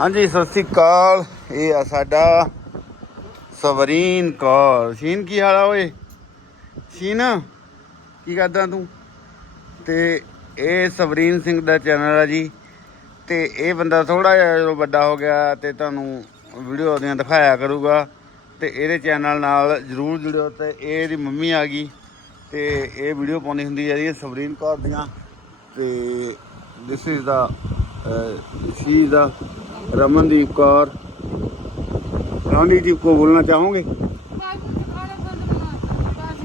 ਹਾਂਜੀ, ਸਤਿ ਸ੍ਰੀ ਅਕਾਲ। ਇਹ ਆ ਸਾਡਾ ਸਵਰੀਨ ਕੌਰ। ਸ਼ੀਨ, ਕੀ ਹਾਲ ਆ ਓਏ? ਸ਼ੀਨ, ਕੀ ਕਰਦਾ ਤੂੰ? ਤੇ ਇਹ ਸਵਰੀਨ ਸਿੰਘ ਦਾ ਚੈਨਲ ਆ ਜੀ। ਤੇ ਇਹ ਬੰਦਾ ਥੋੜਾ ਜਿਹਾ ਜਦੋਂ ਵੱਡਾ ਹੋ ਗਿਆ ਤੇ ਤੁਹਾਨੂੰ ਵੀਡੀਓ ਦੀਆਂ ਦਿਖਾਇਆ ਕਰੂਗਾ। ਤੇ ਇਹਦੇ ਚੈਨਲ ਨਾਲ ਜਰੂਰ ਜੁੜਿਓ ਤੇ ਇਹ ਇਹਦੀ ਮੰਮੀ ਆ ਗਈ। ਤੇ ਇਹ ਵੀਡੀਓ ਪਾਉਂਦੀ ਹੁੰਦੀ ਹੈ ਜੀ ਸਵਰੀਨ ਕੌਰ ਦੀਆਂ। ਤੇ this is the she is the Ramandeep Kaur. Ramandeep ਕੋ ਬੋਲਣਾ ਚਾਹੋਗੇ?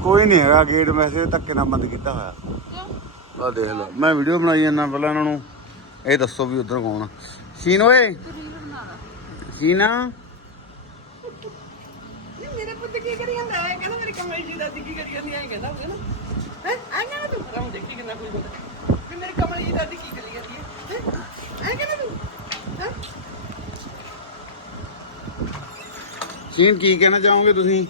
ਕੋਈ ਨਹੀਂ ਹੈਗਾ ਗੇਟ ਵੈਸੇ ਧੱਕੇ ਨਾਲ ਬੰਦ ਕੀਤਾ ਹੋਇਆ। ਆ ਦੇਖ ਲਓ, ਮੈਂ ਵੀਡੀਓ ਬਣਾਈ ਜਾਂਦਾ ਪਹਿਲਾਂ ਇਹਨਾਂ ਨੂੰ। ਇਹ ਦੱਸੋ ਵੀ ਉਧਰ ਕੌਣ ਆ। ਸ਼ੀਨ ਓਏ। ਸ਼ੀਨਾ। ਮੇਰੇ ਪੁੱਤ ਕੀ ਕਰੀ ਜਾਂਦਾ? ਹੈ ਕਹਿੰਦਾ ਮੇਰੀ ਕਮਲੀ ਜੀ ਦਾਦੀ ਕੀ ਕਰੀ ਜਾਂਦੀ ਹੈ ਕਹਿੰਦਾ ਹੈ? ਆ ਤੂੰ? ਰਾਮ ਦੇਖੀ ਕਿੰਨਾ ਕੋਈ ਬੋਲਦਾ ਵੀ ਮੇਰੀ ਕਮਲੀ ਜੀ ਦਾਦੀ ਕੀ ਕਰੀ ਜਾਂਦੀ ਹੈ ਹੈ ਕਹਿੰਦਾ ਤੂੰ ਹੈ ਸ਼ੀਨ ਕੀ ਕਹਿਣਾ ਚਾਹੋਗੇ ਤੁਸੀਂ?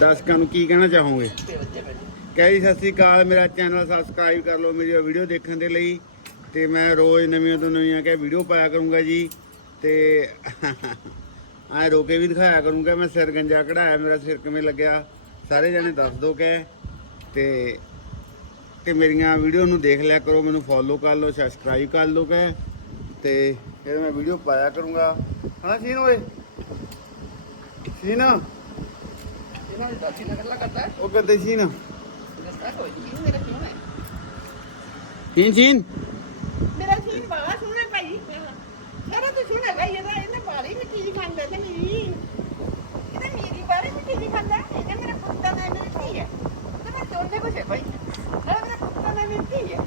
ਦਰਸ਼ਕਾਂ ਨੂੰ ਕੀ ਕਹਿਣਾ ਚਾਹੋਗੇ? ਕਹੀ ਸਤਿ ਸ੍ਰੀ ਅਕਾਲ, ਮੇਰਾ ਚੈਨਲ ਸਬਸਕ੍ਰਾਈਬ ਕਰ ਲਓ ਮੇਰੀ ਵੀਡੀਓ ਦੇਖਣ ਦੇ ਲਈ। ਤੇ ਮੈਂ ਰੋਜ਼ ਨਵੀਆਂ ਤੋਂ ਨਵੀਆਂ ਕਹਿ ਵੀਡੀਓ ਪਾਇਆ ਕਰੂੰਗਾ ਜੀ। ਤੇ ਐ ਰੋਕੇ ਵੀ ਦਿਖਾਇਆ ਕਰੂੰਗਾ, ਮੈਂ ਸਿਰ ਗੰਜਾ ਕਢਾਇਆ, ਮੇਰਾ ਸਿਰ ਕਿਵੇਂ ਲੱਗਿਆ, ਸਾਰੇ ਜਣੇ ਦੱਸ ਦੋ ਕਿ ਤੇ ਤੇ ਮੇਰੀਆਂ ਵੀਡੀਓ ਨੂੰ ਦੇਖ ਲਿਆ ਕਰੋ, ਮੈਨੂੰ ਫੋਲੋ ਕਰ ਲਓ ਸਬਸਕ੍ਰਾਈਬ ਕਰ ਲਓ ਕਿ ਤੇ ਫਿਰ ਮੈਂ ਵੀਡੀਓ ਪਾਇਆ ਕਰੂੰਗਾ। ਹਨਾ ਸੀਨ ਓਏ? ਸੀਨ। ਇਹਨਾਂ ਦੀ ਨਾਲ ਗੱਲਾਂ ਕਰਦਾ ਹੈ ਉਹ ਕਰਦੇ ਸੀਨ। ਦੱਸਦਾ ਕੋਈ ਨਹੀਂ ਮੇਰਾ ਕਿਉਂ ਹੈ ਸੀਨ ਸੀਨ। ਮੇਰਾ ਸੀਨ ਬਾਵਾ ਸੁਣੇ ਭਾਈ। ਸਾਰਾ ਤੂੰ ਸੁਣੇ ਭਾਈ ਇਹਦਾ ਇਹਨੇ ਬਾਲੀ ਮਿੱਟੀ ਜੀ ਖਾਂਦਾ ਤੇ ਮੇਰੀ ਇਹਨੇ ਮੇਰੀ ਬਾਰੀ ਮਿੱਟੀ ਜੀ ਖਾਂਦਾ ਇਹਨੇ ਮੇਰੇ ਪੁੱਤਾਂ ਨੇ ਮੇਰੀ ਧੀ ਹੈ। ਤੇ ਮੈਂ ਦੋਨੇ ਕੁਛ ਹੈ ਭਾਈ। ਸਾਰਾ ਮੇਰੇ ਪੁੱਤਾਂ ਨੇ ਮੇਰੀ ਧੀ ਹੈ।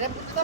Em cũng.